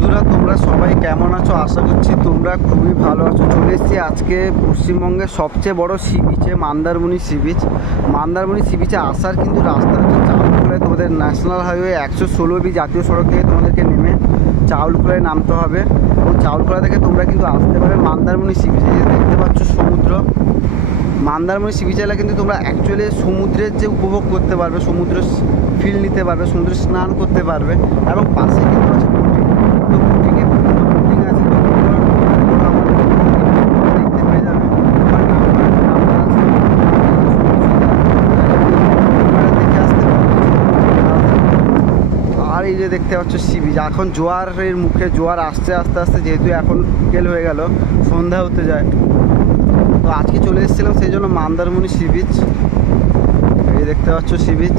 বন্ধুরা, তোমরা সবাই কেমন আছো? আশা করছি তোমরা খুবই ভালো আছো। চলে এসেছি আজকে পশ্চিমবঙ্গের সবচেয়ে বড় সি বিচে, Mandarmani sea beach. Mandarmani sea বিচে আসার কিন্তু রাস্তা হচ্ছে চাউলখোলায়। তোমাদের ন্যাশনাল হাইওয়ে 116B জাতীয় সড়ক থেকে তোমাদেরকে নেমে চাউলখোলায় নামতে হবে এবং চাউলখোলা থেকে তোমরা কিন্তু আসতে পারবে মন্দারমণি সি বিচে। যে দেখতে পাচ্ছ সমুদ্র, মন্দারমণি সি বিচে এলে কিন্তু তোমরা অ্যাকচুয়ালি সমুদ্রের যে উপভোগ করতে পারবে, সমুদ্র ফিল নিতে পারবে, সমুদ্রে স্নান করতে পারবে এবং পাশে কিন্তু আছে বোটিং। তো বোটিংয়ে বিভিন্ন বোটিং আছে, তো তোমরা আমাদের দেখতে পেয়ে যাবে। আমার নাম্বার আছে, দেখে আসতে পারবে। আর এই যে দেখতে পাচ্ছ সি বিচ, এখন জোয়ারের মুখে, জোয়ার আসছে আস্তে আস্তে, যেহেতু এখন বিকেল হয়ে গেল, সন্ধ্যা হতে যায়। তো আজকে চলে এসেছিলাম সেই জন্য মন্দারমণি সি বিচ। এই দেখতে পাচ্ছ সি বিচ।